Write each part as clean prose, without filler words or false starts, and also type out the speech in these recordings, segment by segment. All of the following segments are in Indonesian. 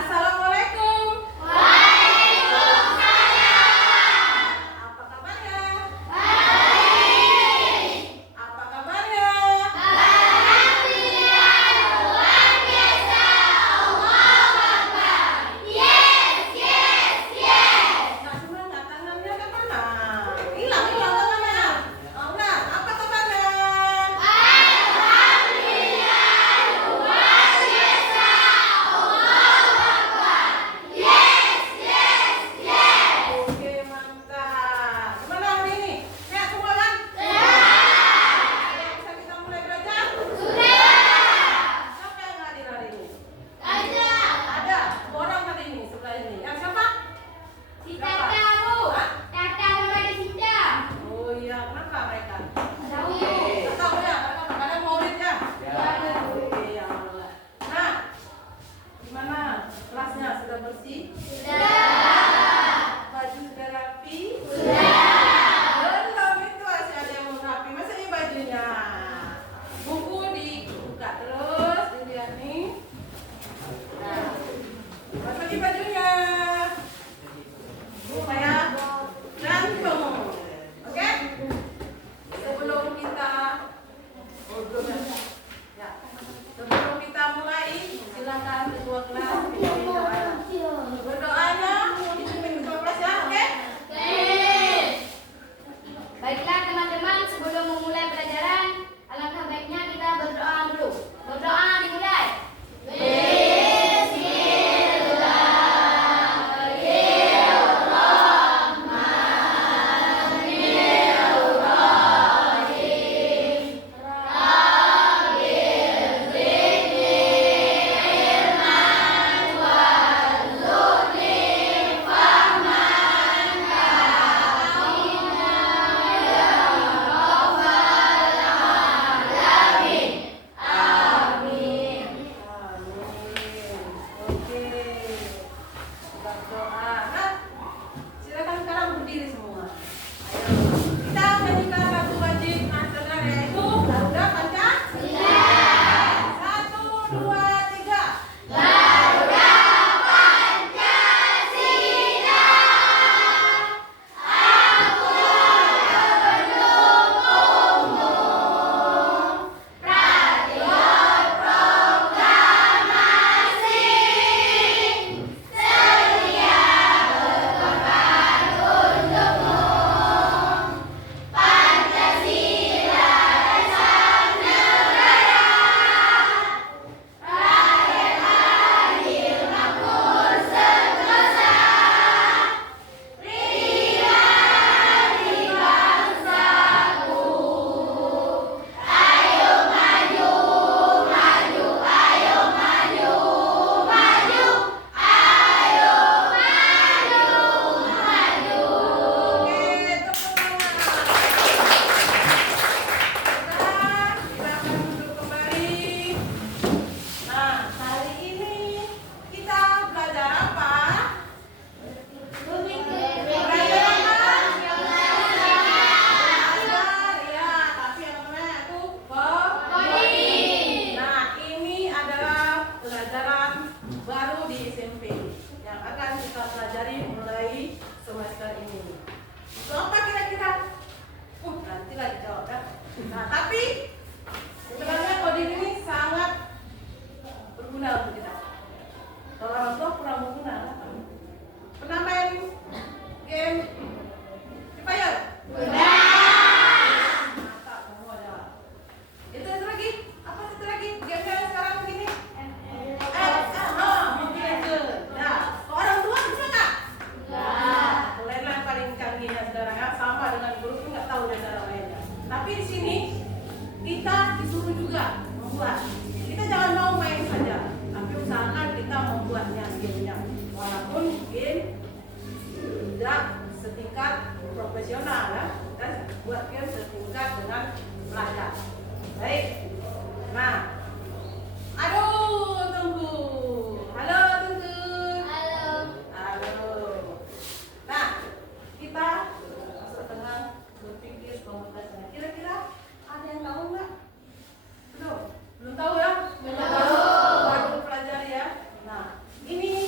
Assalamualaikum. Waalaikumsalam. Apa kabarnya? Baik. Apa kabarnya? Alhamdulillah, luar biasa. Allahu Akbar. Yes, yes, yes. Nggak semangat, tangannya ke mana? Hilang tangannya. Oh, nah, apa kabarnya? Alhamdulillah, luar biasa. Allahu Akbar. Yes, yes, yes. Oke, mantap. Gimana hari ini? Sehat semua kan? Bisa kita mulai belajar? Sudah. Siapa yang hadir hari ini? Ada. Ada dua orang hari ini sebelah ini. Yang siapa? Kita tahu. Tata sama Sinta. Oh iya, kenapa mereka? Tahu. Nggak tahu ya, mereka pada maulid ya? Ya. Oke, ya Allah. Nah, gimana? Kelasnya sudah bersih? Sudah. Baju sudah rapi? Sudah. Belum, itu masih ada yang belum rapi. Masa ini bajunya? Buku dibuka terus, dilihat nih. Nah, masukin bajunya. Supaya gantung. Oke? Sebelum kita ya, sebelum kita mulai, silakan ketua kelas pimpin doa. Berdoanya dipimpin ketua kelas ya, oke? Baiklah teman-teman, sebelum memulai pelajaran, alangkah baiknya kita berdoa dulu. Berdoa dimulai. Amin. Oke. Berdoa. Nah, silakan sekarang berdiri semua. Ayo. Kita menyanyikan lagu wajib nasional yaitu Garuda Pancasila. 1, 2, 3. Garuda Pancasila. Aku pendukungmu. Patriot proklamasi. Setia berkorban untukmu. Pancasila dasar negara. Rakyat adil makmur sentosa. Pribadi bangsaku. Ayo maju, maju, ayo maju, maju. Ayo maju, maju. Oke, tepuk tangan. Sudah, kita akan duduk kembali. Nah, hari ini kita belajar apa? Belajar apa? Belajar, ya, tapi yang namanya itu coding. Nah, ini adalah pelajaran baru di SMP yang akan kita pelajari mulai semester ini. Itu apa kira-kira? Nanti lah dijawab kan. Nah, tapi sebenarnya coding ini sangat berguna untuk kita. Kalau orang tua kurang berguna lah. Pernah main game Free Fire? Mantap semua jawab. Itu lagi? Apa itu lagi? Game yang sekarang begini? Mobile Legends. Nah, orang tua bisa nggak? Mulailah paling canggihnya sekarang ya, sama dengan guru nggak tahu dia cara mainnya. Tapi di sini kita disuruh juga membuat. Kita jangan mau main saja, tapi usahakan kita membuatnya gamenya. Walaupun game tidak setingkat profesional ya, kita buat game setingkat dengan pelajar. Baik. Nah, aduh tunggu. Halo tunggu. Halo. Halo. Nah, kita setengah berpikir komunitasnya. Kira-kira ada yang tahu nggak? Belum tahu ya? Belum. Baru pelajari ya. Nah, ini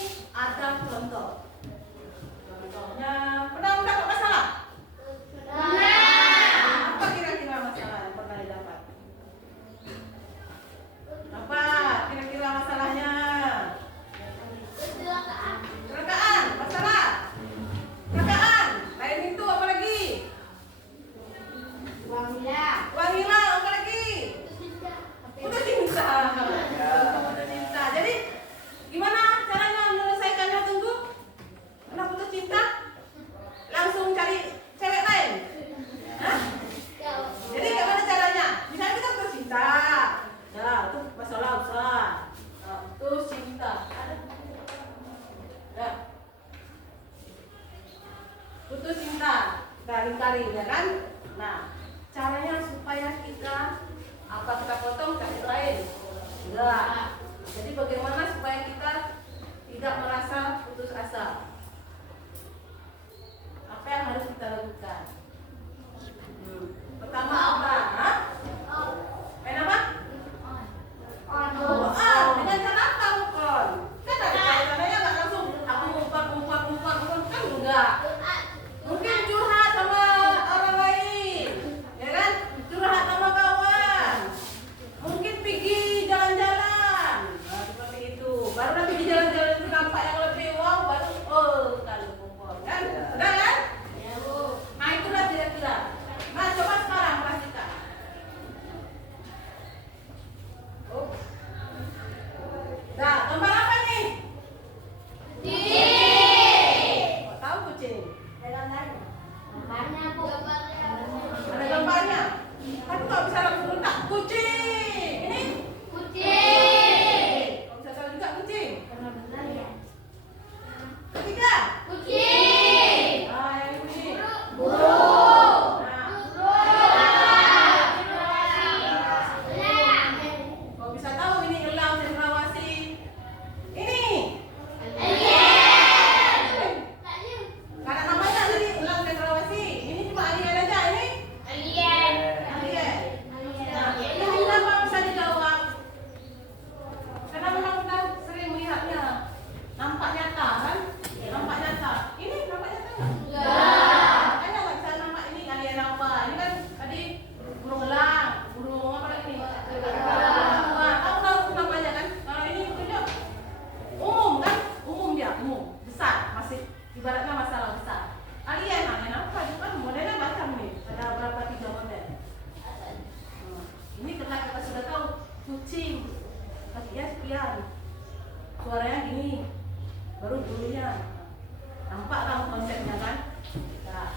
kering-kering ya kan. Nah, caranya supaya kita kita potong cari lain enggak. Jadi bagaimana supaya kita tidak merasa putus asa? Apa yang harus kita lakukan? Pertama apa? Main apa? Dengan cara apa mukon? Kan ada caranya nggak langsung aku umpat kan enggak. Mungkin curhat sama orang lain, ya kan? Curhat sama kawan. Mungkin pergi jalan-jalan. Nah, seperti itu. Baru nanti di jalan-jalan itu nampak yang lebih wow, baru kalau mukon kan? Udah kan? Ya, Bu. Nah, itulah kira-kira. Nah, coba sekarang perhatikan. Nah, gambar apa nih? Kok tahu kucing? Gambarnya, Bu. Ada gambarnya. Tapi nggak bisa langsung letak kucing. Ini Kucing. kok bisa tahu juga kucing? Karena benar ya. Ketiga. Kucing. Ah, yang ini. Burung. Nah, kok bisa tahu ini elang cendrawasih? Ini. Karena namanya tadi elang cendrawasih. Ini cuma alien aja ini. Alien. Nah, ini kenapa bisa dijawab? Karena memang kita sering melihatnya. Nampak nyata kan? Nampak nyata. Ini nampak nyata nggak? Makanya nggak bisa nampak ini alien apa. Ini kan tadi burung elang, burung apa lagi nih? Tahu namanya kan? Nah, ini tunjuk. Umum kan? Umum dia, umum. Besar, masih ibaratnya masalah besar. Alien apa? Itu kan modelnya macam nih. Ada berapa 3 model. Ini karena kita sudah tahu kucing kakinya sekian, suaranya gini, baru bulunya. Nampak kamu konsepnya kan? Nah,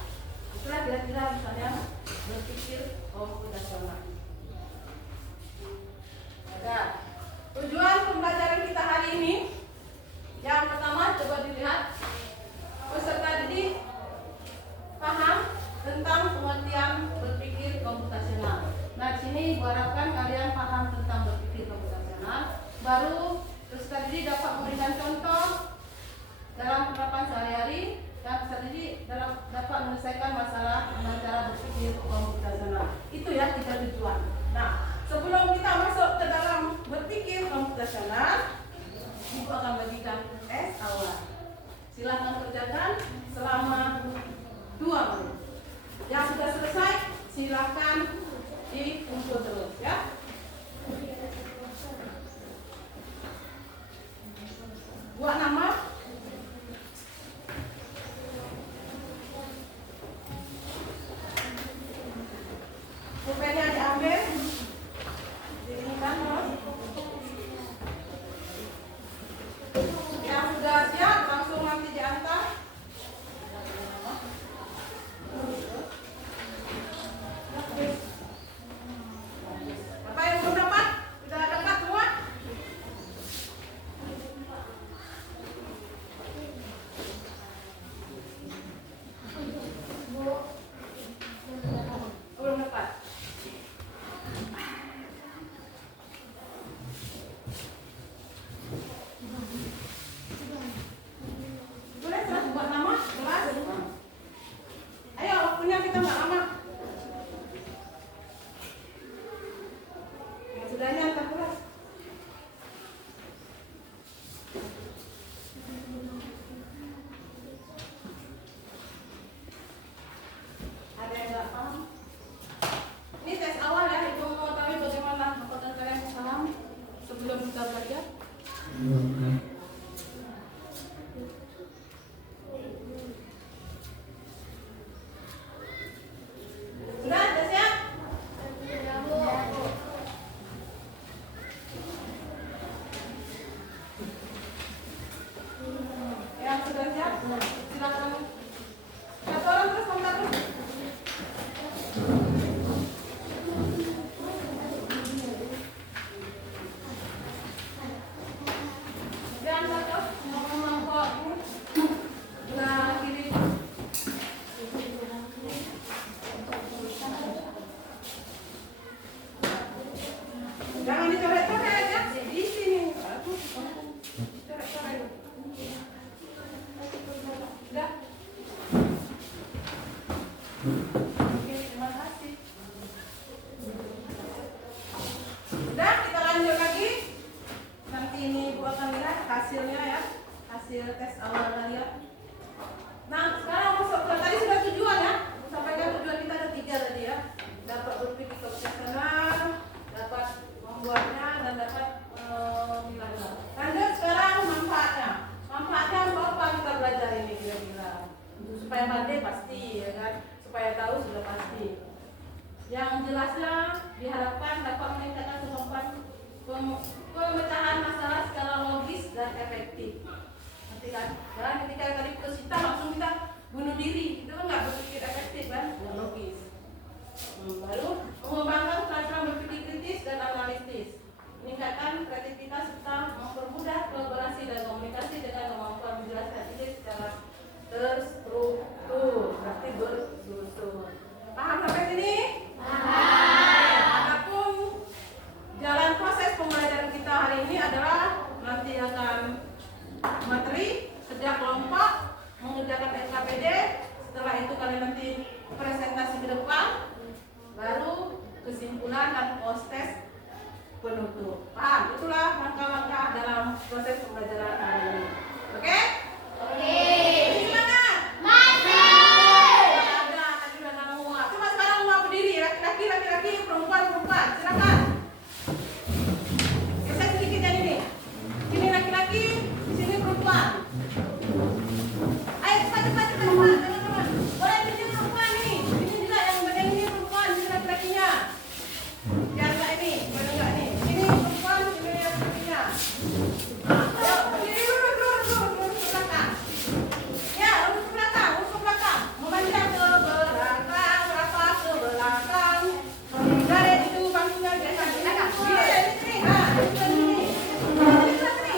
itulah kira-kira misalnya berpikir komputasional. Ada tujuan pembelajaran kita hari ini. Yang pertama, coba dilihat peserta didik paham tentang pengertian berpikir komputasional. Nah, di sini gua harapkan kalian paham tentang berpikir komputasional. Baru peserta didik dapat memberikan contoh dalam penerapan sehari-hari dan peserta didik dapat menyelesaikan masalah dengan cara berpikir komputasional. Itu ya kita tujuan. Nah, sebelum kita masuk ke dalam berpikir komputasional, Ibu akan bagikan tes awal. Silahkan kerjakan selama 2 menit. Yang sudah selesai, silahkan diumpul terus ya. Buat nama. Pulpennya diambil. Diinikan terus. Yang sudah siap langsung nanti diantar. Apa yang belum dapat? Sudah dapat semua? Belum dapat. Boleh terus buat nama kelas. Ayo waktunya kita nggak lama. Yang sudahnya antar kelas. Ada yang nggak paham? Ini tes awal ya, Ibu mau tahu bagaimana apakah kalian paham sebelum kita belajar. Sudah siap? Yang sudah siap, silakan. Satu orang terus kontak terus. Jangan satu, ngomong kok. Nah, kiri. hasil tes awal kalian. Nah, sekarang masuk ke tadi sudah tujuan ya. Sampaikan tujuan kita ada 3 tadi ya. Dapat berpikir profesional, dapat membuatnya dan dapat menilai. Lanjut sekarang manfaatnya. Manfaatnya apa kita belajar ini kira-kira? Supaya pandai pasti ya kan, supaya tahu sudah pasti. Yang jelasnya diharapkan dapat meningkatkan kemampuan pemecahan masalah secara logis dan efektif. Nanti kan, dan ketika tadi putus cinta langsung kita bunuh diri, itu kan nggak berpikir efektif kan, nggak logis. Lalu mengembangkan keterampilan berpikir kritis dan analitis, meningkatkan kreativitas serta mempermudah kolaborasi dan komunikasi dengan kemampuan menjelaskan ide secara terstruktur, berarti bersusun. Paham sampai sini? Adapun jalan proses pembelajaran kita hari ini adalah nanti akan materi, kerja kelompok, mengerjakan SKPD. Setelah itu kalian nanti presentasi ke depan, baru kesimpulan dan post-test penutup. Paham? Itulah langkah-langkah dalam proses pembelajaran hari ini. Oke? Oke. Semangat! Ada tadi udah nama muak. Coba sekarang muak berdiri, laki-laki, perempuan. Silakan. Geser sedikit yang ini. Sini laki-laki, di sini perempuan. Ayo cepat, teman-teman. Boleh di sini perempuan nih. Ini juga yang bagian ini perempuan, sini laki-lakinya. Biar enggak ini, boleh enggak nih. Ini perempuan, sini laki-lakinya. Ayo, berdiri dulu ke belakang. Ya, urus ke belakang. Memanjang ke belakang, rapat ke belakang. Dari itu bangkunya biasa di belakang. Sini. Nah, di sini. Di sini.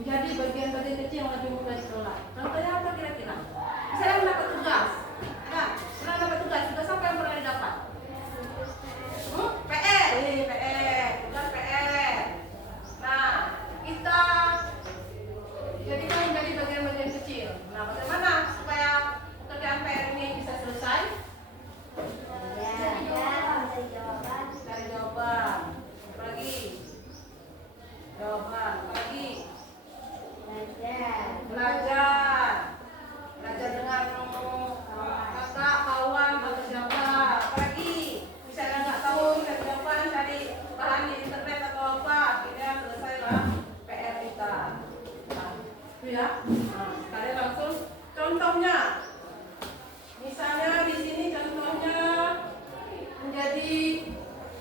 menjadi bagian-bagian kecil yang lebih mudah dikelola. Contohnya apa kira-kira? Misalnya mendapat tugas. Nah, pernah dapat tugas apa yang pernah didapat? PR, tugas PR. Nah, kita jadikan menjadi bagian-bagian kecil. Nah, bagaimana supaya pekerjaan PR ini bisa selesai? Cari jawaban. Apalagi? Jawaban. Apalagi? Belajar dengan kakak, kawan, atau siapa. Apalagi? Misalnya nggak tahu cari jawaban, cari bahan di internet atau apa, akhirnya selesailah PR kita. Nah, itu ya. Nah, kalian langsung contohnya. Misalnya di sini contohnya menjadi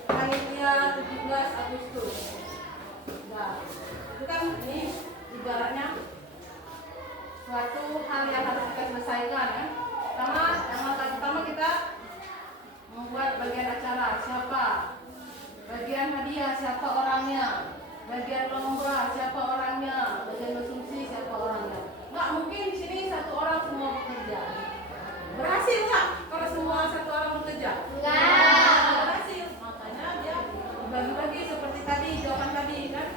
panitia 17 Agustus. Nah, itu kan ini ibaratnya suatu hal yang harus kita selesaikan ya. Pertama kita membuat bagian acara, siapa? Bagian hadiah, siapa orangnya? Bagian lomba, siapa orangnya? Bagian konsumsi, siapa orangnya? Nggak mungkin di sini satu orang semua bekerja. Berhasil nggak kalau semua satu orang bekerja? Enggak. Berhasil. Makanya dia bagi-bagi seperti tadi, jawaban tadi kan?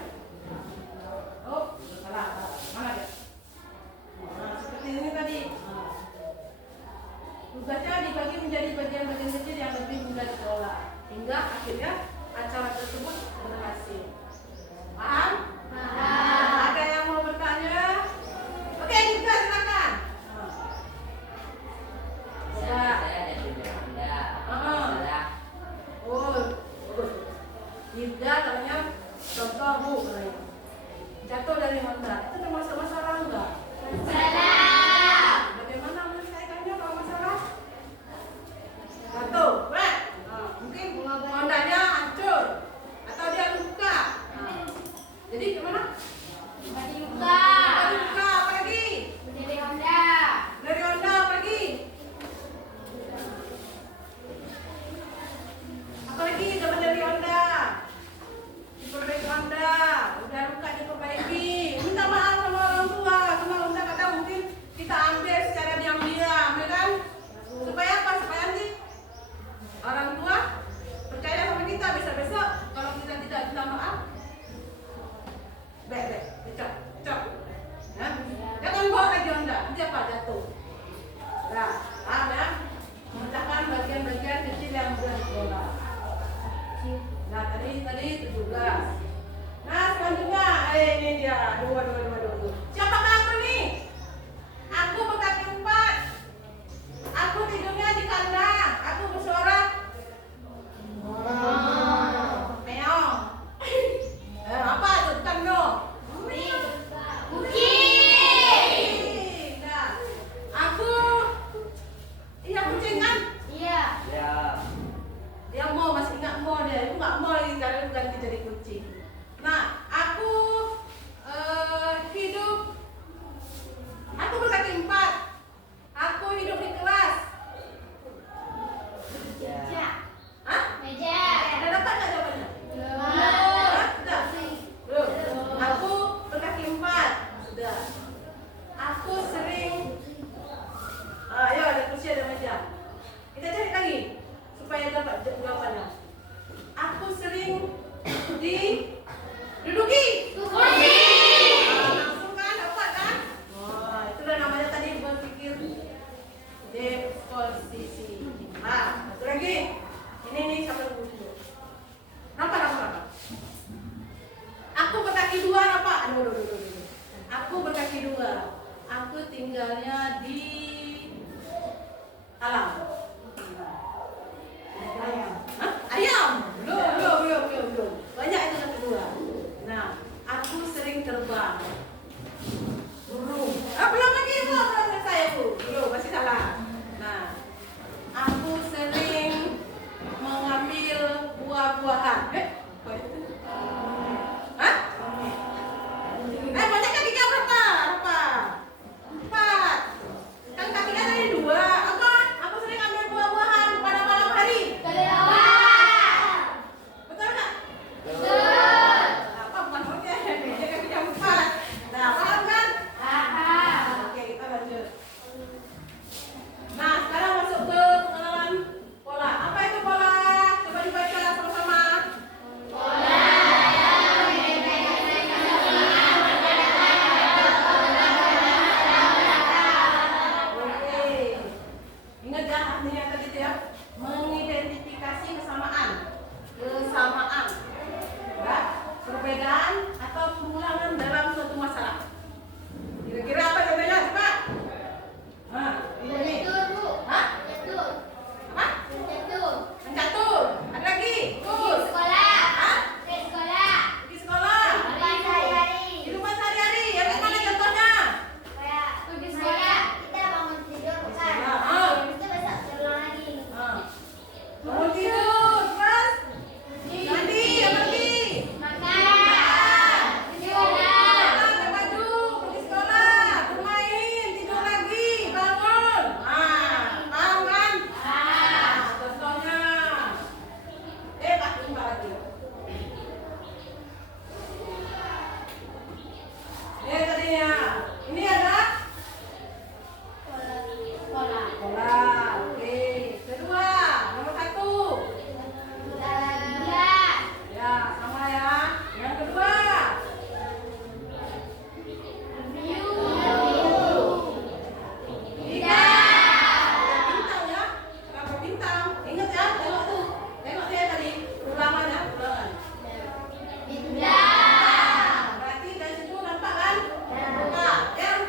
Oh, salah. Mana dia? Nah, seperti ini tadi. Tugasnya dibagi menjadi bagian-bagian kecil yang lebih mudah dikelola, hingga akhirnya acara tersebut berhasil. Paham? Paham. Ada yang mau bertanya? Oke, juga silakan. Saya ada juga Anda. Salah. Oh, bagus. Tidak, katanya contoh Bu, katanya. Jatuh dari Honda. Itu termasuk masalah enggak? Salah. Bagaimana menyelesaikannya kalau masalah? Jatuh, Brad. Mungkin Hondanya hancur atau dia luka. Jadi gimana? Bagi luka. Luka apa lagi? Menjadi Honda. Dari Honda apa lagi? Apalagi dapat dari Honda, diperbaiki Honda, udah luka diperbaiki, minta maaf sama orang tua, sama Honda kadang mungkin kita ambil secara diam-diam, ya kan? Supaya apa? Supaya nanti orang tua percaya sama kita, besok-besok kalau kita tidak minta maaf, cocok, ya? Jangan bawa lagi Honda, nanti apa? Jatuh. Nah, paham ya? Memecahkan bagian-bagian kecil yang mudah dikelola. Nah, tadi 17. Nah, selanjutnya ini dia. Dua. Siapa kamu nih? Aku berkaki 4. Aku tidurnya di kandang. Aku bersuara meong. Apa itu? Bukan dong. Kucing. Nah, aku iya kucing kan? Iya. Ya. Dia mau, masih ingat mau dia, itu nggak mau lagi kalian ganti jadi kucing. Nah, aku hidup, aku berkaki 4. Aku hidup di kelas. Meja. Hah? Meja. Ada dapat nggak jawabannya? Belum. Hah? Sudah? Belum. Aku berkaki 4. Sudah. Aku sering, ayo ada kursi ada meja. Kita cari lagi supaya dapat jawabannya. Aku sering diduduki. Kursi. Langsung kan dapat kan? Wah, itulah namanya tadi berpikir disposisi. Nah, satu lagi. Ini nih siapa yang dulu? Apa? Aku berkaki 2 apa? Aduh. Aku berkaki 2. Aku tinggalnya di alam. Hah? Ayam. Belum. Banyak itu yang kedua. Nah, aku sering terbang. Burung. Belum lagi Bu, belum selesai Bu. Belum, masih salah. Nah, aku sering mengambil buah-buahan. Apa itu? Hah? Banyak kakinya berapa? 4. Kan kakinya tadi 2. Apa? Aku sering ya. Ini ada Bola. bola. Oke. Kedua, nomor 1. Bola. Ya, sama ya. Yang kedua. Biu. Tiga. Bintang ya. Kenapa bintang? Ingat ya, tengok tuh. Tengok dia tadi. Ulangan ya, ulangan. Bintang. Berarti dari situ nampak kan? Nampak. Yang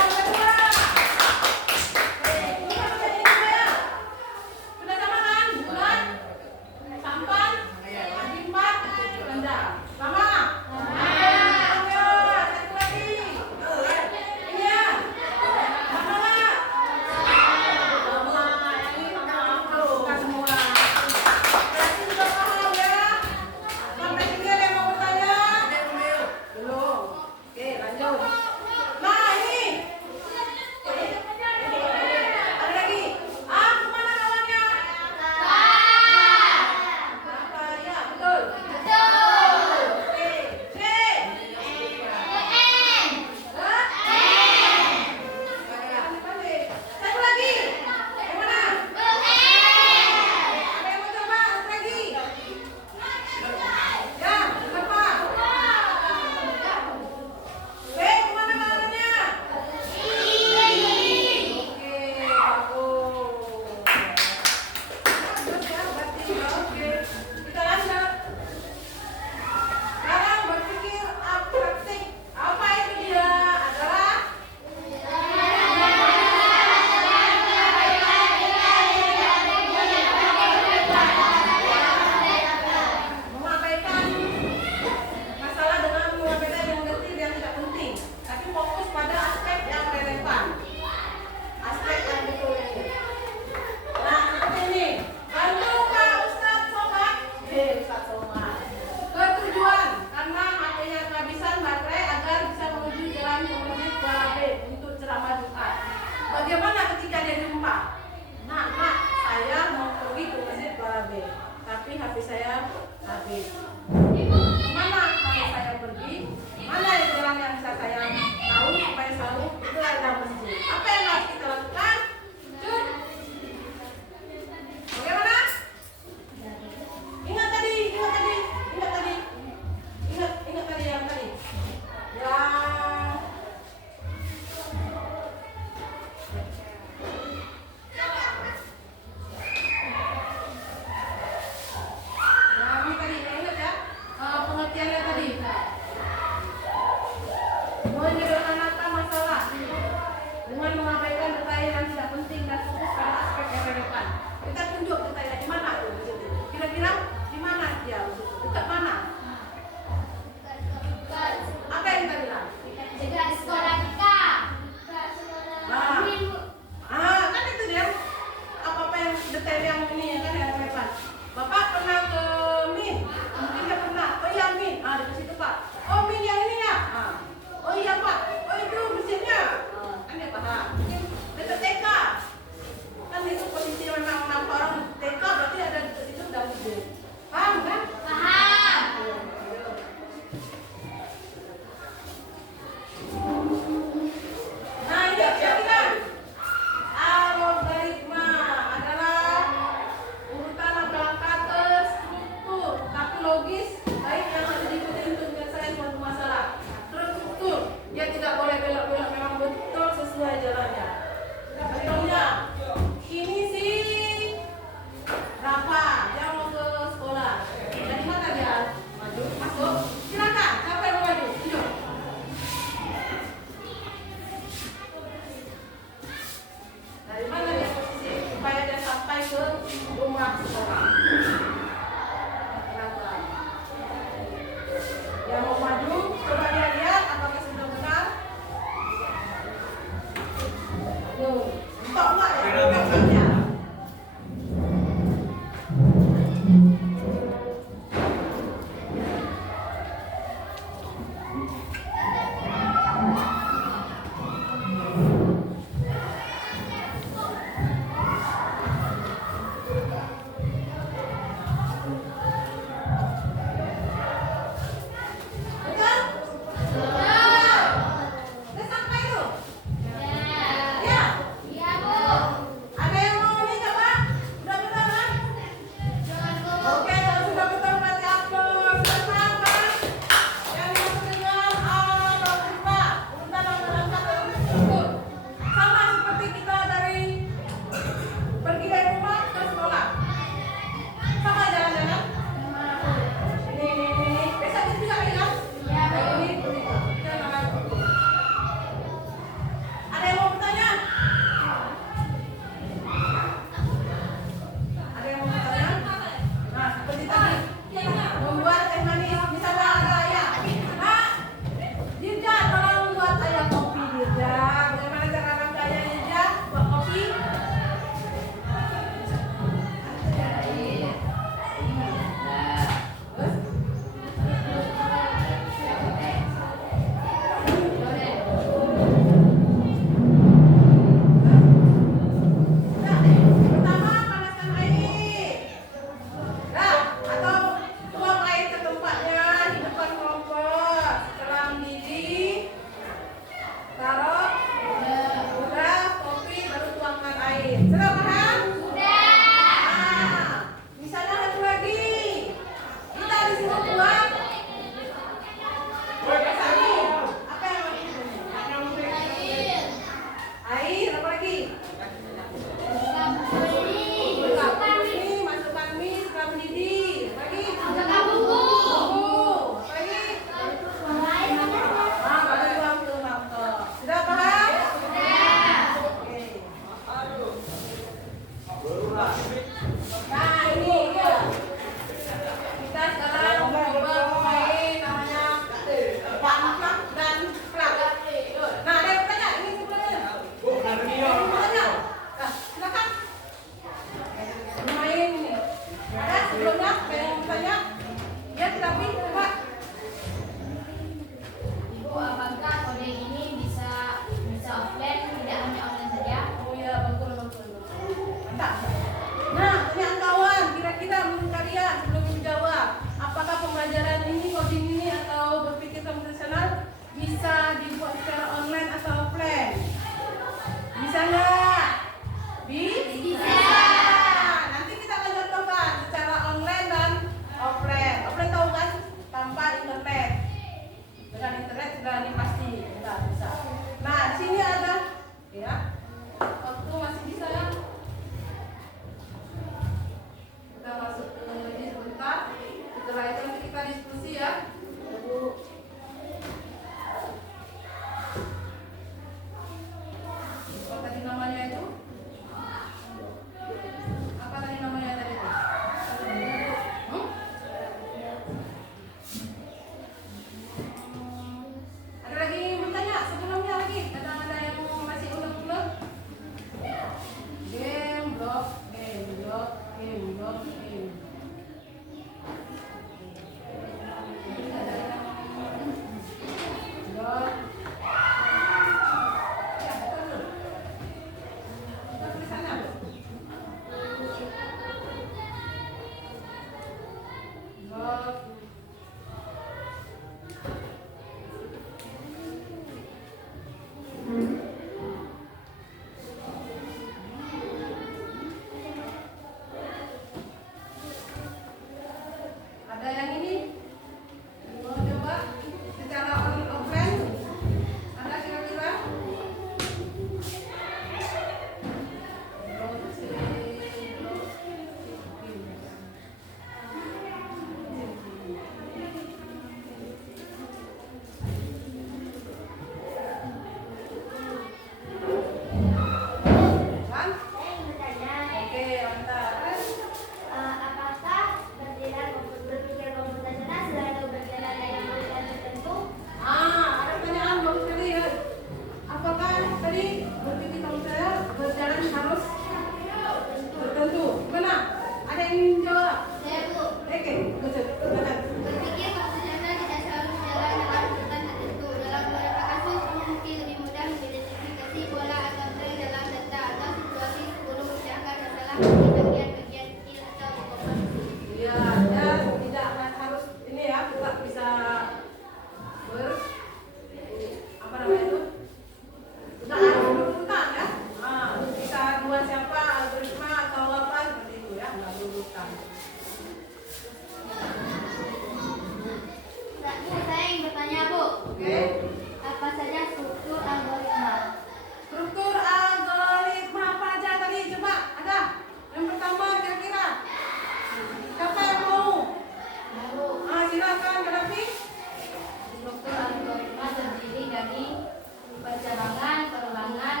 percabangan, penerbangan,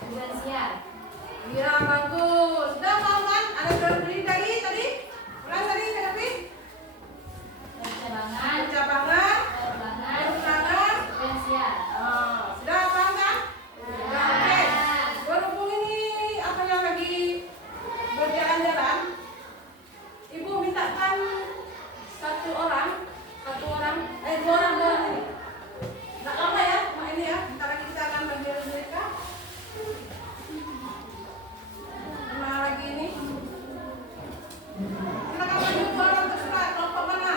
finansial. Iya, bagus. Sudah kawan? Ada yang berdiri tadi? Ulang tadi, kenapa? Percabangan, Percabangan, penerbangan, penerbangan. finansial. Sudah paham kan? Sudah, oke. Berhubung ini apa yang lagi berjalan-jalan, Ibu mintakan dua orang ini. Nggak lama ya, cuma ini ya. Bentar lagi kita akan bagi mereka. Mana lagi ini? Silakan maju dua orang terserah, kelompok mana?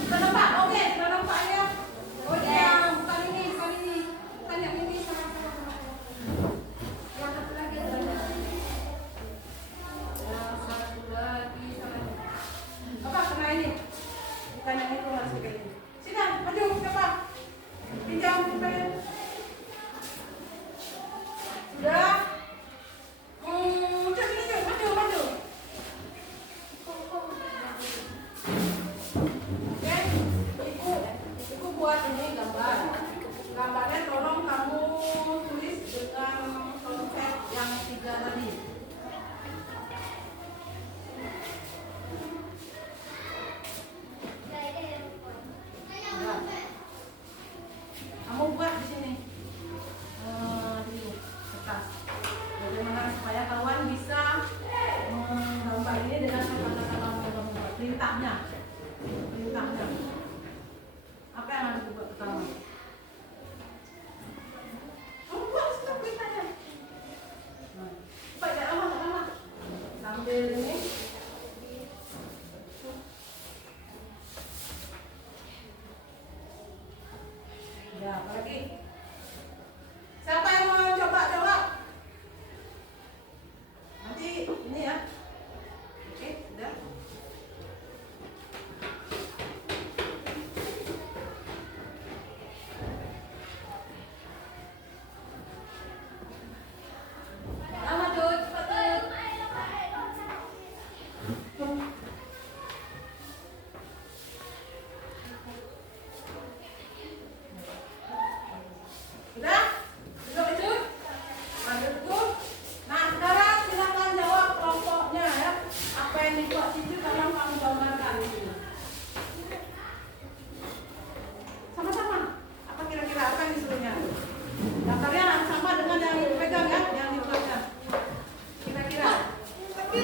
Sudah nampak? Oke, sudah nampak ya. Oh iya, bukan ini. Bukan yang ini, sama. Yang satu lagi ada. Yang satu lagi sama. Apa kena ini? Bukan yang itu masih kayak ini. Sini, maju, siapa? Pinjam pulpen. Sudah? Cek sini, maju. Oke, ibu buat ini gambar. Gambarnya tolong kamu tulis dengan konsep yang 3 tadi. Kamu buat di sini. Di kertas. Bagaimana supaya kawan bisa menggambar ini dengan kata-kata kamu buat perintahnya. Apa yang harus dibuat pertama? Kamu buat sudah perintahnya. Supaya gak lama. Sambil ini. Ya, apa lagi? Siapa yang mau coba jawab? Nanti ini ya. Oke, sudah. Lama tuh, cepat tuh. Sudah? Duduk itu? Ambil buku. Nah, sekarang silakan jawab kelompoknya ya. Apa yang dibuat situ tolong kamu gambarkan di sini. Sama-sama. Apa kira-kira apa yang disuruhnya? Gambarnya harus sama dengan yang dipegang ya, yang dibuatnya. Kira-kira. Cuk,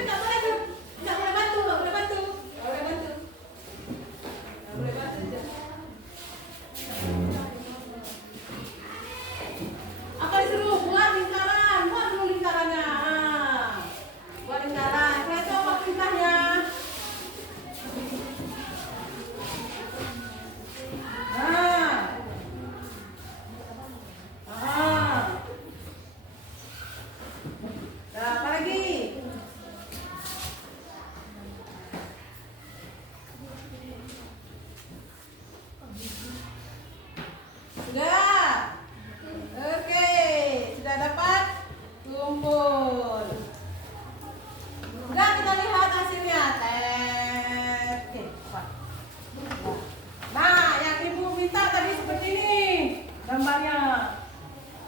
nggak boleh Cuk. Nggak boleh bantu. Nggak boleh bantu. Cuk. Apa disuruh? Buat dulu lingkarannya. Buat lingkaran. Saya tahu apa perintahnya. Nah, apa lagi? Sudah? Oke, sudah dapat? Kumpul. Sudah, kita lihat hasilnya. Oke, apa? Nah, yang ibu minta tadi seperti ini gambarnya.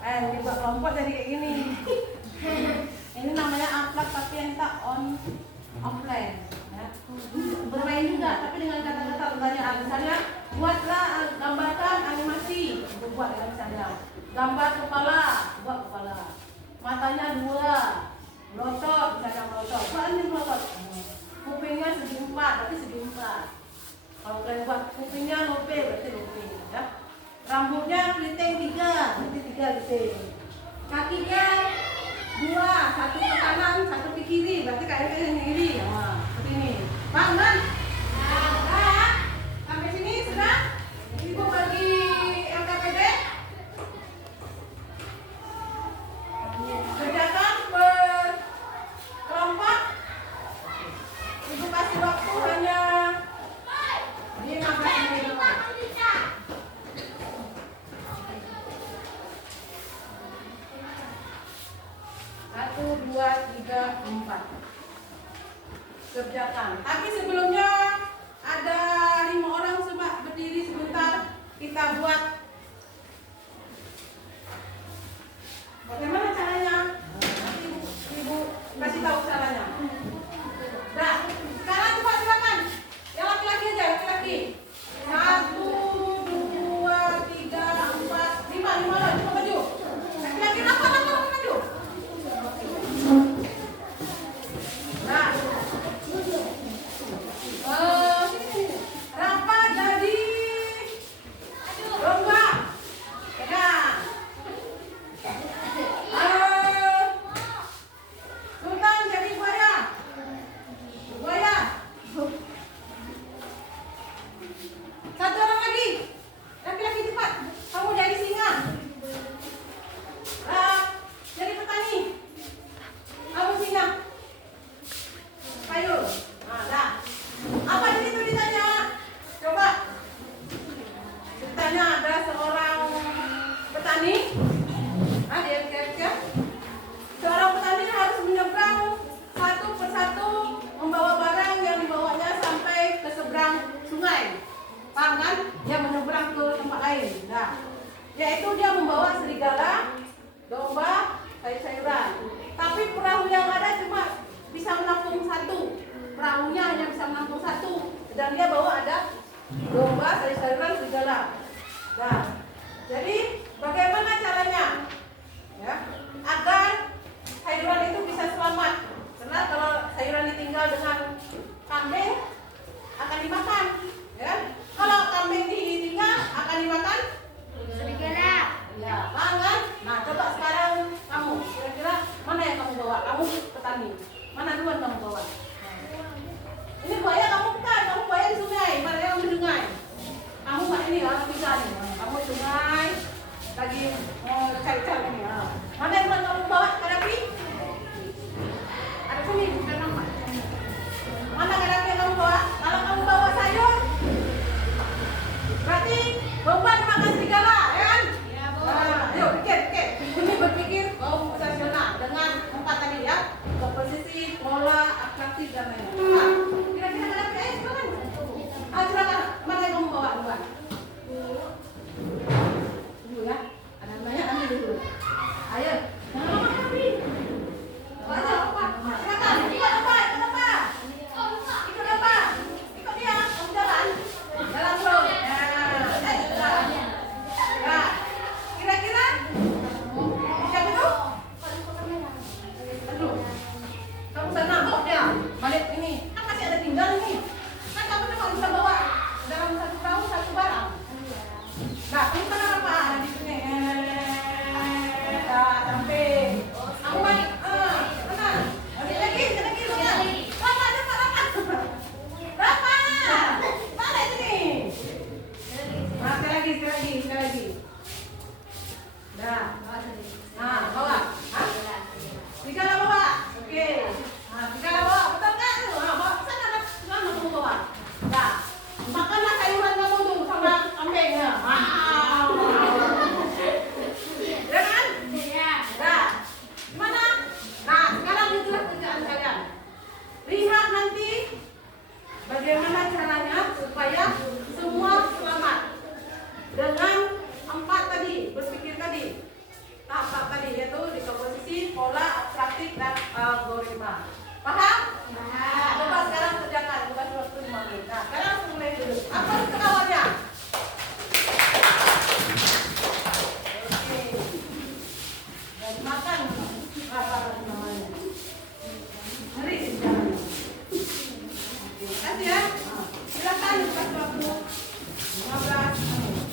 Dibuat kelompok jadi kayak gini. Ini namanya amplak tapi yang kita offline. Ya. Bermain juga, tapi dengan kata-kata pertanyaan. Misalnya, gambarkan animasi. Buat ya misalnya. Gambar kepala, buat kepala. Matanya 2, melotot, misalnya melotot. Buat ini melotot. Kupingnya segi 4, berarti segi 4. Kalau kalian buat kupingnya lope, berarti lope. Ya. Rambutnya keriting 3, berarti 3 keriting. Kakinya 2, 1 ke kanan, 1 ke kiri, berarti kayaknya yang kiri. Nah, seperti ini. Paham kan? Nah, sampai sini sudah? Ibu bagi LKPD. Kerjakan berkelompok. Ibu kasih waktu hanya 15 menit. 1, 2, 3, 4. Kerjakan. Tapi sebelumnya tangan, dia menyeberang ke tempat lain. Nah, yaitu dia membawa serigala, domba, sayur-sayuran. Tapi perahu yang ada cuma bisa menampung satu. Perahunya hanya bisa menampung satu. Dan dia bawa ada domba, sayur-sayuran, serigala. Nah, jadi bagaimana caranya? Ya, agar sayuran itu bisa selamat. Karena kalau sayuran ditinggal dengan kambing akan dimakan, ya. Kalau kambing ditinggal akan dimakan serigala. ya, kan? Nah, coba sekarang kamu kira-kira mana yang kamu bawa? Kamu petani. Mana duluan kamu bawa? Ini buaya kamu bukan, kamu buaya di sungai. Mana yang di sungai? Kamu nggak ini orang bisa nih. Kamu di sungai lagi mau cari-cari ini. Mana yang kamu bawa? Kadapi? Ada sini, bukan nama. Mana kadapi yang kamu bawa? Kalau kamu bawa sayur, berarti domba dimakan serigala, ya kan? Ya, Bu. Nah, ayo pikir. Ini berpikir komposasional dengan 4 tadi ya. Komposisi, pola, atraktif dan lain-lain. Nah, kira-kira kadapi ayo silakan. Silakan. Mana yang kamu bawa duluan? Dulu ya. Ada banyak ambil dulu. Ayo. Jangan lama kadapi. Bawa aja apa? Silakan. Ikut apa? Ikut apa? Ikut dia. Kamu jalan. Jalan terus. Nah, kira-kira siapa itu? Aduh, kamu sana bawa dia balik ini. Kan masih ada tinggal ini. Kan kamu cuma bisa bawa dalam satu perahu satu barang. Nah, kamu sana apa? Ada di sini. Sampai. Kamu balik. Sana. Balik lagi. Lama ada Pak Rama. Rama. Balik sini. Nah, sekali lagi. Dah. Nah, bawa. Hah? Serigala bawa. Oke. Nah, serigala bawa. Betul kan? Bawa ke sana. Sana kamu bawa. Dah. Makanlah sayuran kamu tuh sama kambingnya. Ya kan? Dah. Gimana? Nah, sekarang itulah kerjaan kalian. Lihat nanti bagaimana caranya supaya semua selamat. Dengan 4 tadi, berpikir tadi. Tahap tadi yaitu dekomposisi, pola, abstraktif, dan algoritma. Paham? Coba sekarang kerjakan. Coba waktu 5 menit. Nah, sekarang mulai dulu. Apa itu awalnya? Oke. Dan makan. Apa namanya? Ngeri sih jalannya. Oke, kasih ya. Silakan kasih waktu 15 menit.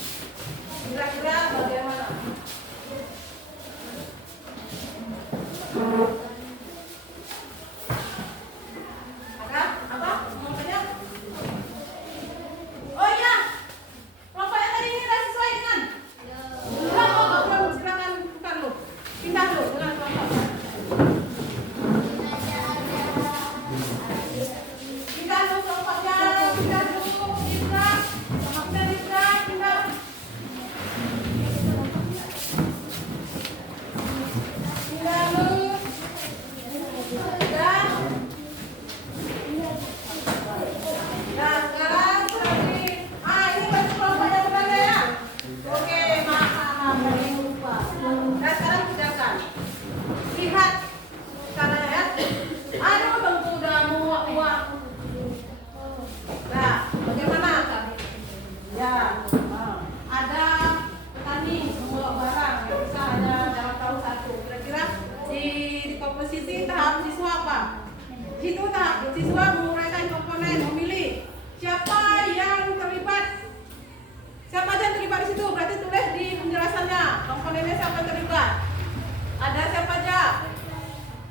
Kira-kira bagaimana? Ada? Apa? Mau tanya? Oh iya, kelompok yang tadi ini sudah sesuai dengan? Belum, silakan bukan lu. Pindah lu dengan kelompok. Pindah lu kelompoknya, pindah lu, pindah. Pindah. Komposisi tahap siswa apa? Itu tahap siswa menguraikan komponen, memilih siapa yang terlibat. Siapa aja yang terlibat di situ? Berarti tulis di penjelasannya komponennya siapa yang terlibat. Ada siapa aja?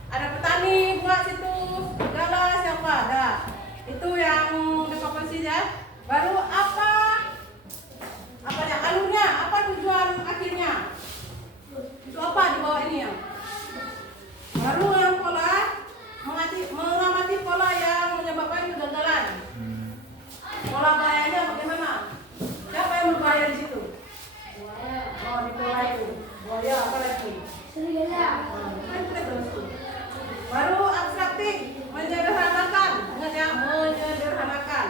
Ada petani buat situ, segala siapa? Ada. Itu yang dekomposisi ya. Baru apa? Apanya? Alurnya? Apa tujuan akhirnya? Itu apa di bawah ini ya? Baru yang pola, mengamati pola yang menyebabkan kegagalan. Pola bahayanya bagaimana? Siapa yang berbahaya di situ? Oh, di pola itu. Buaya apa lagi? Serigala. Baru abstraktif, menyederhanakan. Ingat ya, menyederhanakan.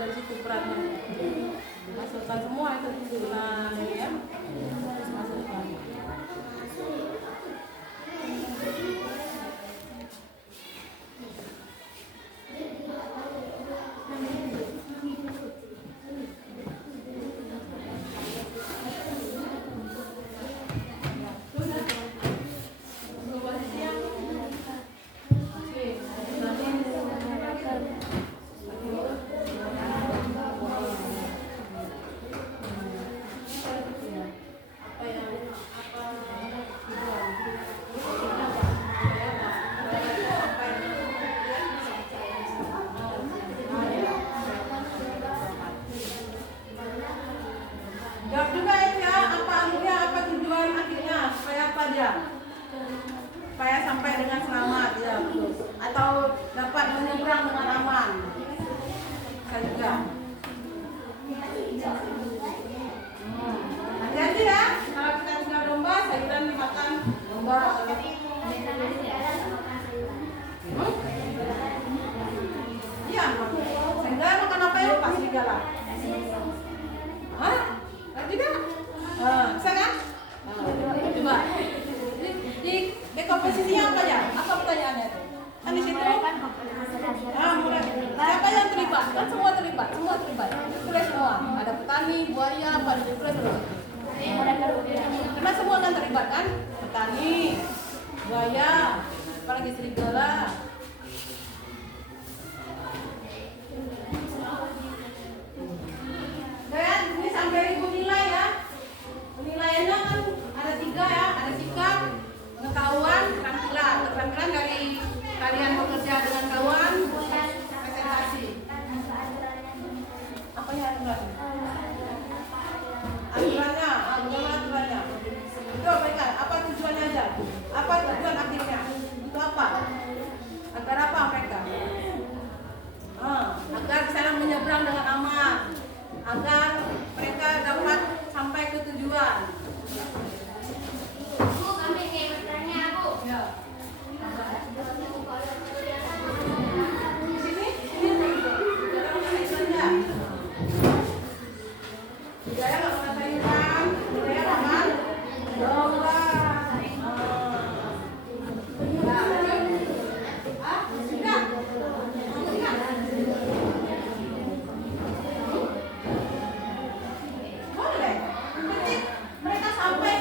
dari situ perannya. Masukkan semua itu nah ya. Masukkan. Jawab juga ya, apa anunya, apa tujuan akhirnya, supaya apa dia? Supaya sampai dengan selamat ya, betul. Atau dapat menyeberang dengan aman. Saya juga. Hati-hati ya, kalau kita tinggal domba, sayuran dimakan domba. Iya, serigala makan apa ya? Pas serigala. Hah? Tidak? Bisa kan? Coba. Di komposisinya apa ya? Apa pertanyaannya itu? Kan di situ. Mulai. Siapa yang terlibat? Kan semua terlibat. Tulis semua. Ada petani, buaya, apa tulis semua. Karena semua kan terlibat kan? Petani, buaya, apalagi serigala. Dan ini sampai ribu nilai ya. Penilaiannya kan ada 3 ya, ada sikap, pengetahuan, keterampilan. Keterampilan dari kalian bekerja dengan kawan, presentasi. Apa ya aturan? Aturannya, bagaimana aturannya? Itu berikan, apa tujuannya aja? Apa tujuan akhirnya? Itu apa? Agar apa mereka? Agar bisa menyeberang dengan aman. Agar mereka dapat sampai ke tujuan. Bu, kami ingin bertanya, Bu. Ya. Di sini, ini dalam tulisannya. Budaya nggak makan sayuran, budaya makan domba. Sudah. Boleh. Penting mereka sampai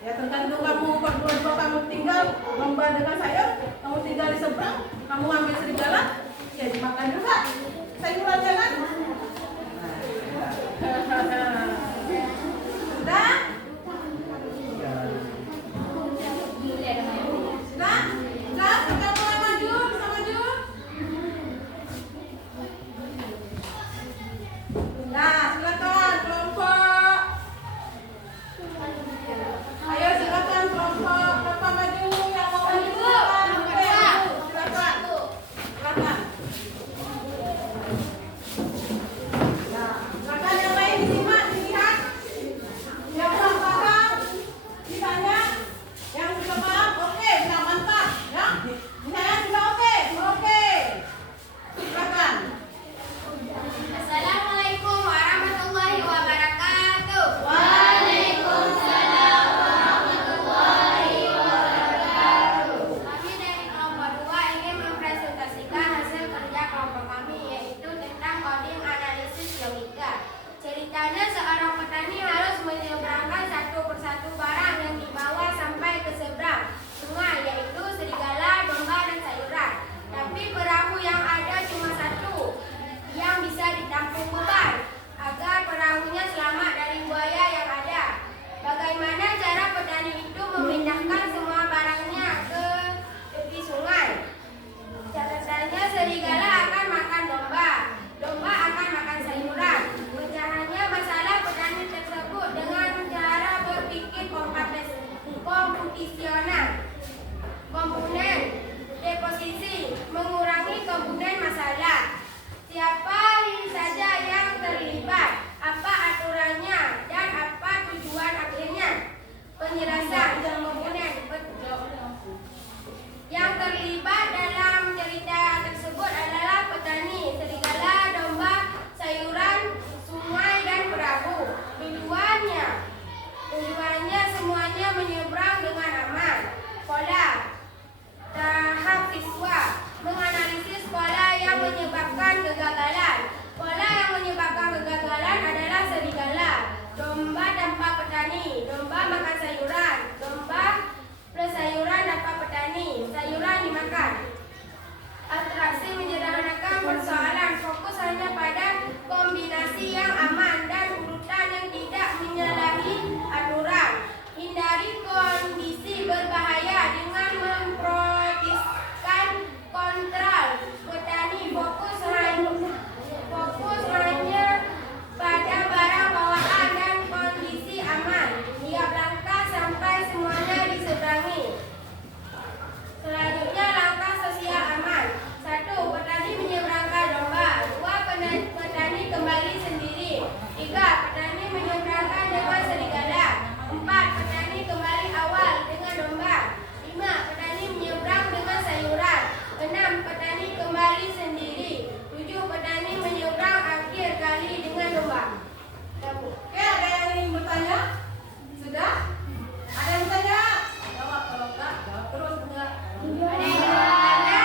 Ya tergantung kamu berdua kamu tinggal domba dengan sayur, kamu tinggal di seberang, kamu ambil serigala, ya dimakan juga sayurannya kan? Sudah? Sudah? Sudah? Sudah mulai maju? Bisa maju? Nah, silakan kelompok. Ayo silakan kelompok maju yang mau maju silakan. Silakan. Silakan. Nah, silakan yang lain disimak, dilihat. Yang belum paham ditanya. Yang sudah paham, oke, sudah mantap, ya. Misalnya sudah oke. Silakan. Assalamualaikum warahmatullahi wabarakatuh. Kami dari kelompok 2 ingin mempresentasikan hasil kerja kelompok kami, yaitu tentang coding analisis logika. Ceritanya seorang petani harus menyeberangkan satu persatu barang yang dibawa sampai ke seberang sungai, yaitu serigala, domba, dan sayuran. Tapi perahu yang ada cuma satu yang bisa ditampung beban agar perahunya selamat dari buaya yang ada. Bagaimana cara petani itu memindahkan semua barangnya ke tepi sungai? Catatannya, serigala akan makan domba, domba akan makan sayuran. Pecahannya masalah petani tersebut dengan cara berpikir komputisional. Komponen deposisi mengurangi komponen masalah. Siapa saja yang terlibat, apa aturannya, dan apa tujuan akhirnya. Penjelasan komponen yang terlibat dalam cerita tersebut adalah petani, serigala, domba, sayuran, sungai, dan perahu. Tujuannya semuanya menyeberang dengan aman. Pola tahap siswa menganalisis pola yang menyebabkan kegagalan. Pola yang menyebabkan kegagalan adalah serigala, domba tanpa petani, domba makan sayuran, domba plus sayuran tanpa petani, sayuran dimakan. Atraksi menyederhanakan persoalan, fokus hanya pada kombinasi yang aman dan urutan yang tidak menyalahi aturan. Hindari kondisi berbahaya dengan memprotiskan kontrol. Petani fokus hanya pada barang bawaan dan kondisi aman. Tiap langkah sampai semuanya diseberangi. Selanjutnya langkah sosial aman. 1. Petani menyeberangkan domba. 2. Petani kembali sendiri. 3. Petani menyeberangkan dengan serigala. 4. Petani kembali awal dengan domba. 5. Petani menyeberang dengan sayuran. 6. Petani kembali sendiri. 7. Petani menyeberang akhir kali dengan domba. Oke, ada yang ingin bertanya? Sudah? Ada yang bertanya? Jawab, kalau enggak, jawab terus enggak. Ada yang bertanya?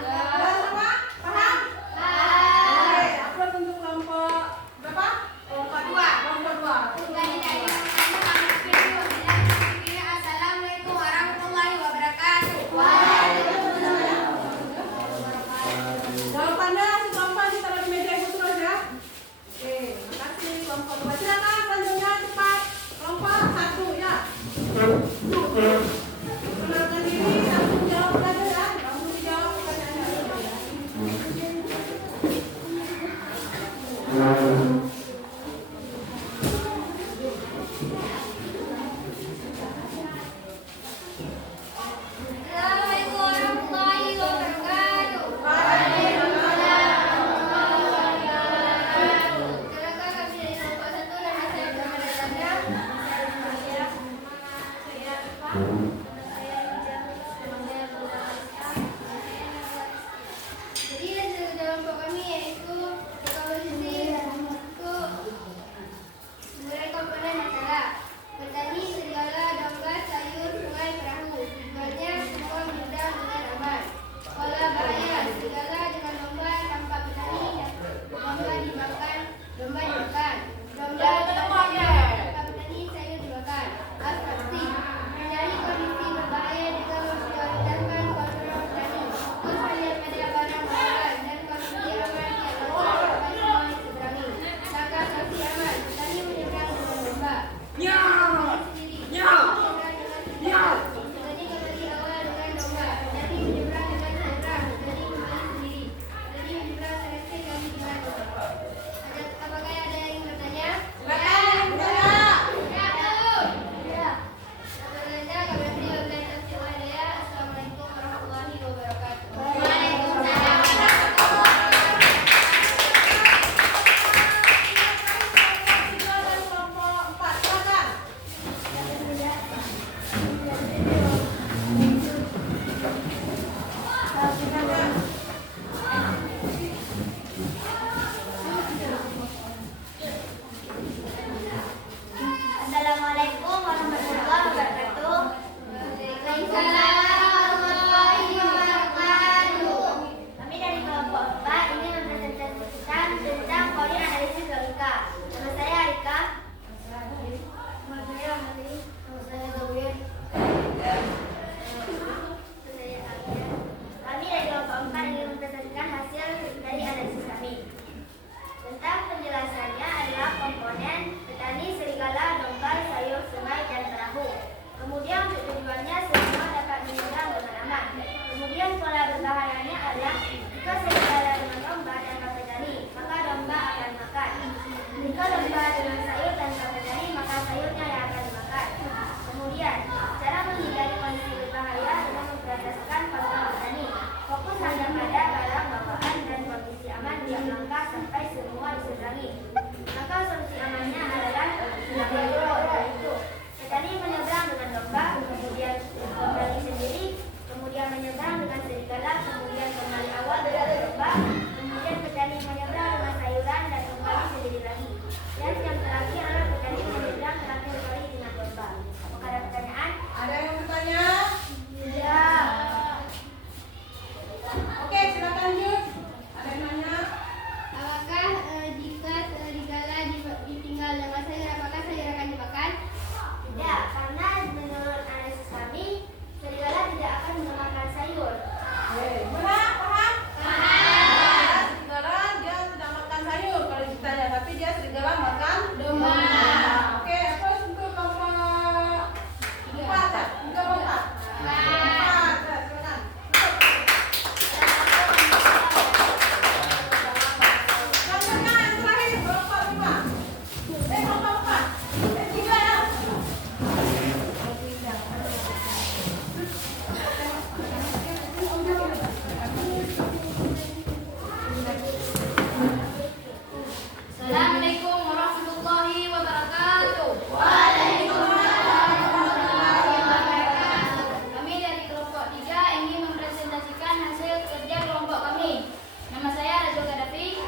Sudah semua? Paham? Oke, upload untuk kelompok berapa? Kelompok 2. Kelompok 2. Assalamualaikum warahmatullahi wabarakatuh. Jawabannya kelompok ditaruh di meja ibu terus ya. Oke, makasih kelompok 2. Silakan selanjutnya cepat. Kelompok 1 ya. Kenalkan diri, langsung jawab aja ya. Langsung dijawab pertanyaannya. Assalamualaikum warahmatullahi wabarakatuh. Silakan kami dari kelompok 1, nama saya Muhammad Azamnya. Jadi hasil kelompok kami yaitu komposisi untuk mulai komponen masalah. Petani, serigala, domba, sayur, sungai, perahu. Tujuannya semua mudah dengan aman. Pola bahaya, serigala dengan domba tanpa petani, domba dimakan, domba tanpa petani, sayur dimakan. Atraksi, Kemudian, cara menghindari kondisi berbahaya dengan memprioritaskan kontrol petani. Fokus hanya pada barang bawaan dan kondisi aman tiap langkah sampai semua diseberangi. Maka solusi amannya adalah yaitu petani menyeberang dengan domba, kemudian kembali sendiri, kemudian menyeberang dengan serigala, kemudian kembali awal dengan domba, kemudian petani menyeberang dengan sayuran dan kembali sendiri lagi. Dan yang terakhir adalah petani menyeberang terakhir kali dengan domba. Apakah ada pertanyaan? Ada yang mau bertanya? Ya. Oke, silakan lanjut. Ada yang nanya? Apakah jika serigala ditinggal dengan sayur, apakah sayur akan dimakan? Tidak, karena menurut analisis kami, serigala tidak akan memakan sayur. Gimana? Paham? Paham. Serigala dia tidak makan sayur kalau ditanya, tapi dia serigala makan Domba. Oke, terus untuk kelompok 4, untuk kelompok 4. Silakan. Selanjutnya yang terakhir kelompok 5. Kelompok 4. 3 ya. Assalamualaikum warahmatullahi wabarakatuh. Kami dari kelompok 3 ingin mempresentasikan hasil kerja kelompok kami. Nama saya Rajul Gaddafi.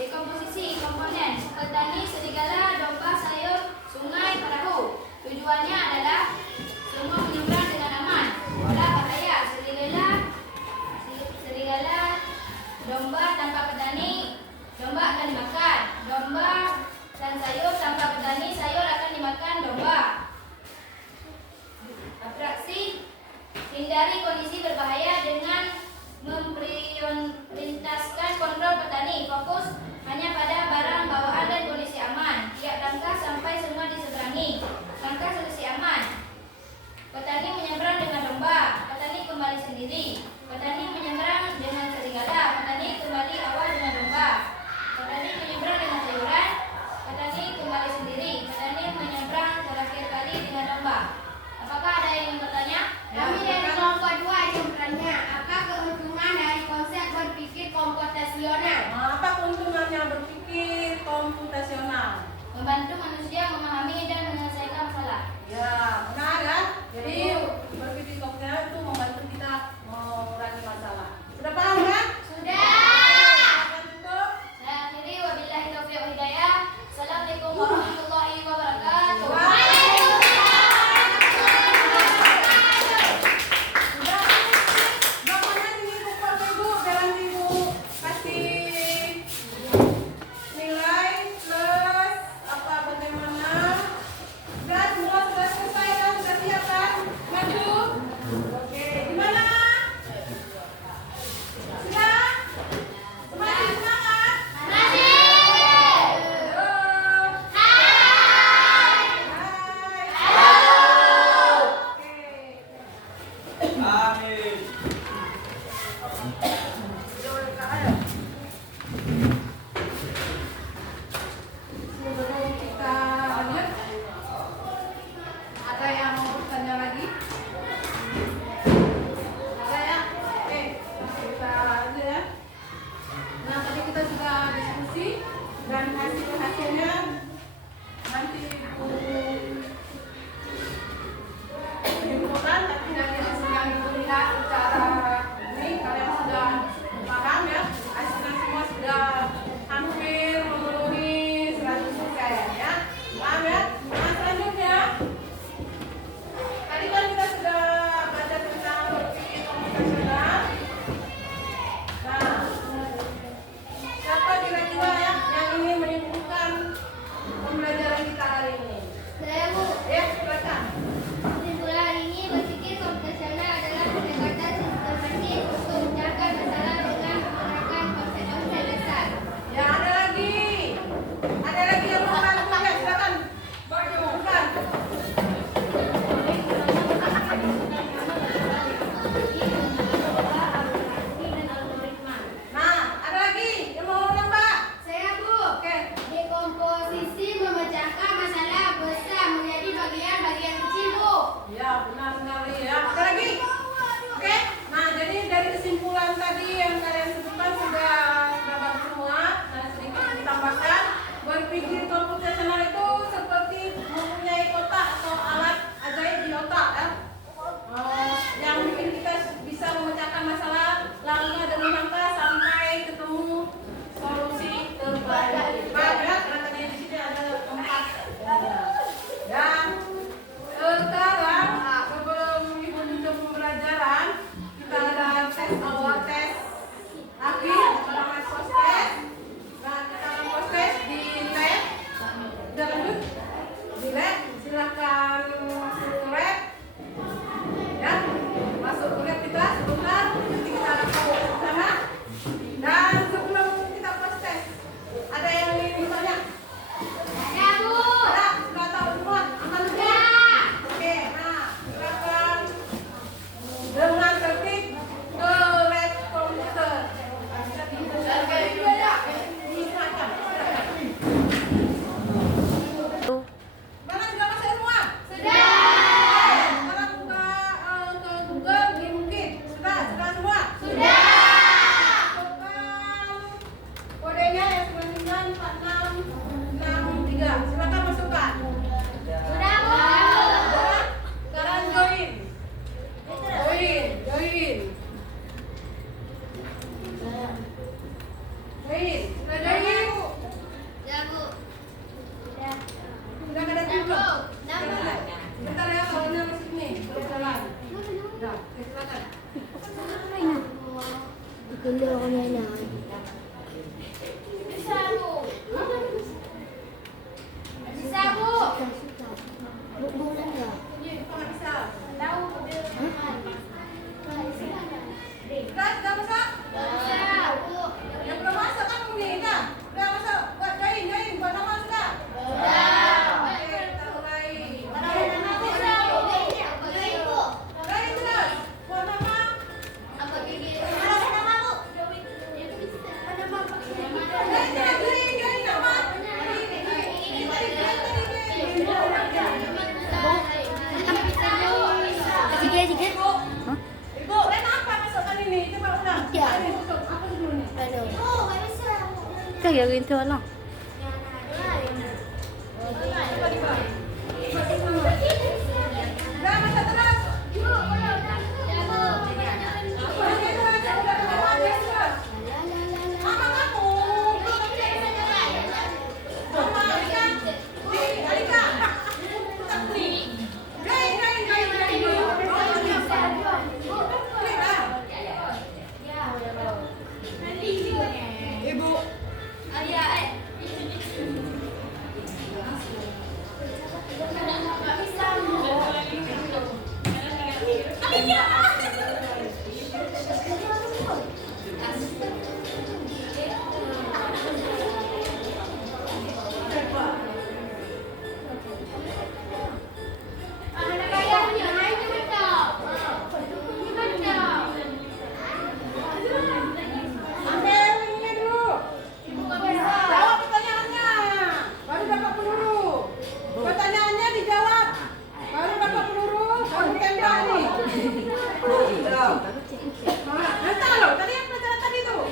Dekomposisi komponen petani, serigala, domba, sayur, sungai, perahu. Tujuannya adalah semua menyeberang dengan aman. Pola bahaya serigala, domba tanpa petani, domba akan dimakan. Domba dan sayur tanpa petani, sayur akan dimakan domba. Atraksi, hindari kondisi berbahaya dengan memprioritaskan kontrol petani. Fokus hanya pada barang bawaan dan kondisi aman. Tiap langkah sampai semua diseberangi. Langkah solusi aman. Petani menyeberang dengan domba, petani kembali sendiri. Petani menyeberang dengan serigala, petani kembali awal dengan domba. Petani menyeberang dengan sayuran, petani kembali sendiri. Petani menyeberang terakhir kali dengan domba. Apakah ada yang ingin bertanya? Kami dari kelompok 2 ingin bertanya, apa keuntungan dari konsep berpikir komputasional? Apa keuntungannya berpikir komputasional? Membantu manusia memahami dan menyelesaikan masalah. Ya, benar kan? Jadi berpikir komputasional itu membantu kita mengurangi masalah. Sudah paham kan? Silakan tutup. Saya akhiri, wabillahi taufiq wal hidayah. Assalamualaikum warahmatullahi wabarakatuh. Sudah. Bapaknya sini kumpul ke Ibu, biar nanti Ibu kasih nilai plus apa bagaimana. Sudah semua sudah selesai kan? Sudah siap kan? Maju. Oke, gimana? Sudah? Semakin semangat? Sebelum kita lanjut, ada yang mau bertanya lagi? Ada ya? Oke, kita lanjut ya. Nah, tadi kita sudah diskusi dan hasilnya nanti Ibu menyimpulkan, tapi dari hasil yang Ibu lihat secara ini kalian sudah paham ya, hasilnya semua sudah hampir memenuhi 100% ya. Paham ya? Nah, selanjutnya tadi kan kita sudah baca tentang berpikir komputasional. Nah, siapa kira-kira ya yang ingin menyimpulkan berpikir komputasional itu seperti mempunyai kotak atau alat ajaib di otak ya. Yang bikin kita bisa memecahkan masalah langkah demi langkah sampai ketemu solusi terbaik. Karena tadi di sini ada 4. Dan sekarang sebelum ibu tutup pembelajaran, kita ada tes awal tes akhir atau namanya post test. Nah, kita akan post test di lab. Udah lanjut di lab, silakan masuk ke lab. Ya, masuk ke lab kita sebentar. Nanti kita akan bawa ke sana. Dan sebelum kita post test, ada yang ingin bertanya? Ada, Bu. Ada, sudah tahu semua? Angkat dulu. Oke, nah silakan dengan tertib ke lab komputer. Mana sudah masuk semua? Sudah. Sekarang buka ke Google mungkin. Sudah semua? Sudah. Masukkan kodenya yang 994663. Silakan masukkan. Sudah, Bu. Sudah? Sekarang join. Join. Sudah join? Sudah, Bu. Sudah ada juga. Sudah, Bu. Bentar ya, kawannya masih ini. Terus jalan. Sudah, oke, silakan. Bisa, Bu. Bisa, Bu. Kok nggak bisa? Tahu. Sudah masak? Bisa, Bu. Yang belum masak kan ini, dah. Udah masak, buat join, buat nama sudah. Sudah. Oke, kita mulai. Bisa, Bu. Join terus. Buat nama. Join nama. Ibu, Rena apa masukkan ini? Coba ulang. Ini tutup. Apa dulu nih? Kita gagawin ito ano? Udah masak terus. Mama kamu. Mama Alika. Alika. Ibu. Ambil ininya dulu. Jawab pertanyaannya. Baru dapat peluru. Pertanyaannya dijawab. Baru dapat peluru, baru tembak nih. Entah loh, tadi yang pelajaran tadi tuh.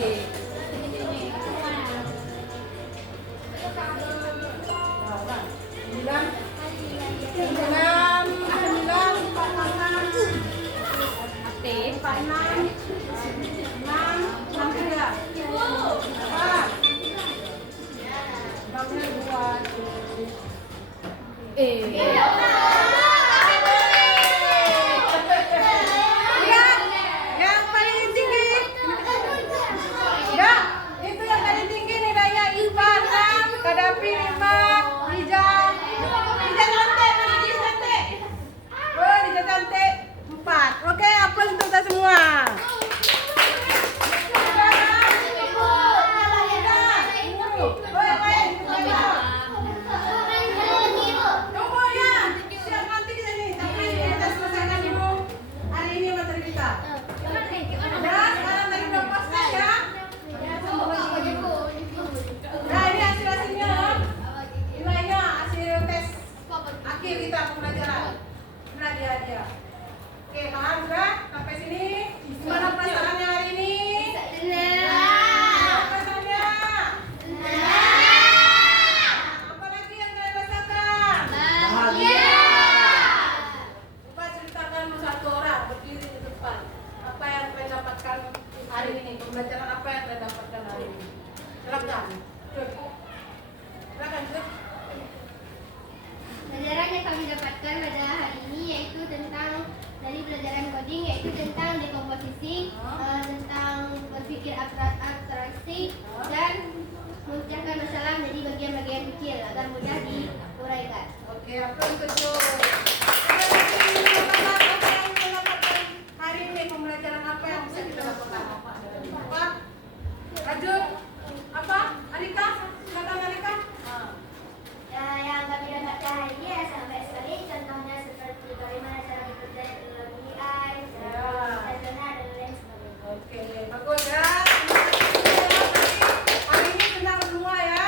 Oke. Sembilan, sembilan, sembilan, empat enam, Aktif. empat enam, enam, enam tiga, empat, enamnya dua. Yang paling tinggi. Ya, itu yang paling tinggi nilainya IPA 6, Kadapi 5, Rijal cantik, Rijal cantik. Oh, Rijal cantik 4. Oke, aplaus untuk kita semua. Oh, yang lain. Tunggu ya. Siap nanti kita nih. Tapi kita selesaikan dulu hari ini materi kita. Ya, sekarang tadi udah proses ya. Nah, ini hasil-hasilnya. Nilainya hasil tes akhir kita pembelajaran. Nah, dia. Oke, paham sudah? Sampai sini. Gimana perasaannya hari ini? Gimana perasaannya? Apa lagi yang kalian rasakan? Coba ceritakan satu orang berdiri di depan. Apa yang kalian dapatkan hari ini? Pembelajaran apa yang kalian dapatkan hari ini? Silakan. Silakan, Cuk. Pelajaran yang kami dapatkan pada hari ini yaitu tentang dari pelajaran coding yaitu tentang dekomposisi, tentang berpikir abstraksi dan memecahkan masalah menjadi bagian-bagian kecil agar mudah diuraikan. Oke, apa untuk Cuk? Apa yang kita dapatkan hari ini? Pembelajaran apa yang bisa kita lakukan? Apa? Lanjut. Apa? Arika? Silakan Arika. Yang kami dapatkan hari ini sangat baik sekali. Contohnya seperti bagaimana cara bekerja teknologi AI, dan dan lain sebagainya. Oke, bagus ya. Hari ini senang semua ya.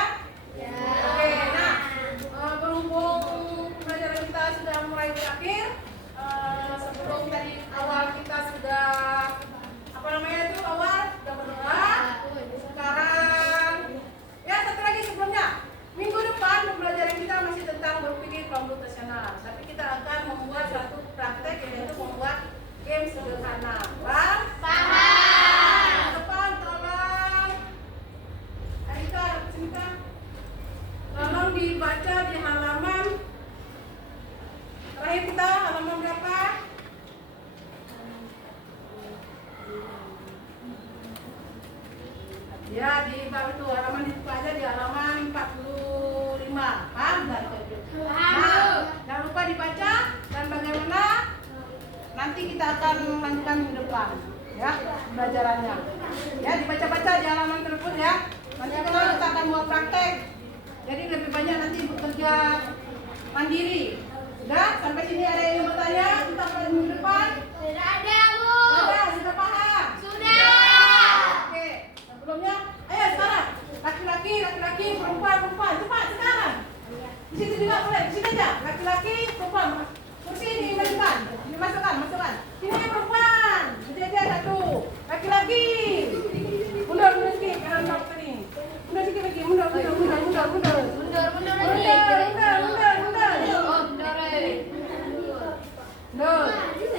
Oke, nah berhubung pelajaran kita sudah mulai berakhir, sebelum tadi awal kita sudah sudah berdoa. Sekarang ya satu lagi sebelumnya, minggu depan pembelajaran kita masih tentang berpikir komputasional, tapi kita akan membuat satu praktek yaitu membuat game sederhana. Paham? Depan tolong Arika, Cinta, tolong dibaca di halaman terakhir kita, halaman berapa? Ya, di itu halaman itu aja di halaman 45. Paham enggak? Nah, jangan lupa dibaca dan bagaimana nanti kita akan lanjutkan minggu depan ya pembelajarannya. Ya, dibaca-baca di halaman tersebut ya. Nanti kita akan buat praktek. Jadi lebih banyak nanti bekerja mandiri. Sudah? Sampai sini ada yang bertanya tentang minggu depan? Sudah ada, Bu. Sudah paham? Sudah. Oke, sebelumnya, ayo sekarang laki-laki, perempuan, cepat sekarang. Di situ juga boleh, di sini aja. Laki-laki, perempuan. Kursi dimasukkan, masukkan. Ini perempuan, jadi satu. Laki-laki. Mundur sedikit, kanan belakang tadi. Mundur sedikit lagi, mundur. Mundur lagi. Mundur.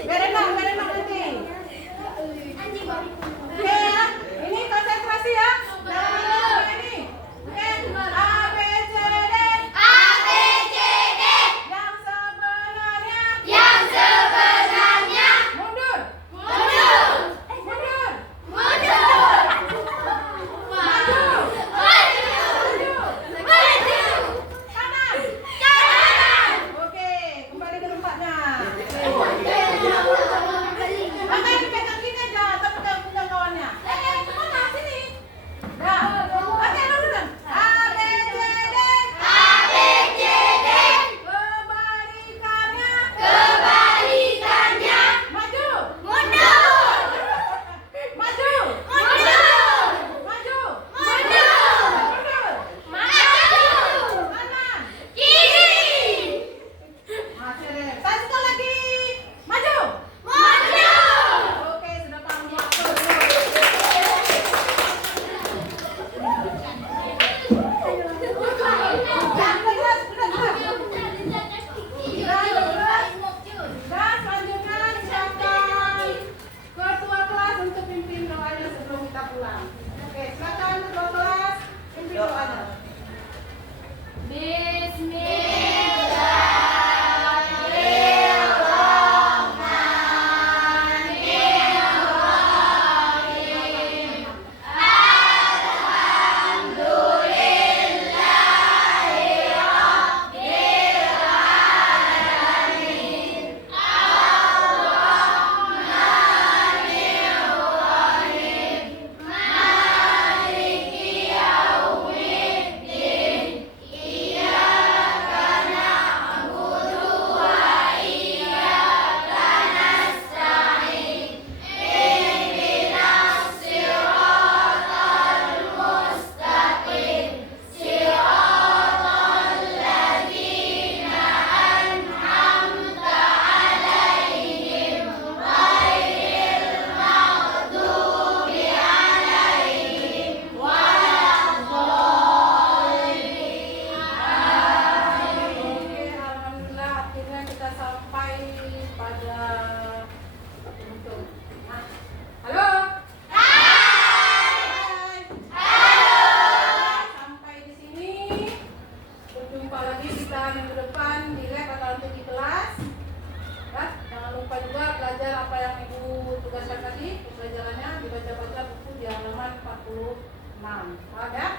Biar enak nanti. Oke ya, ini konsentrasi ya. Jangan ini. Oke, A, B, C, D. Yang sebenarnya. Mundur. Ada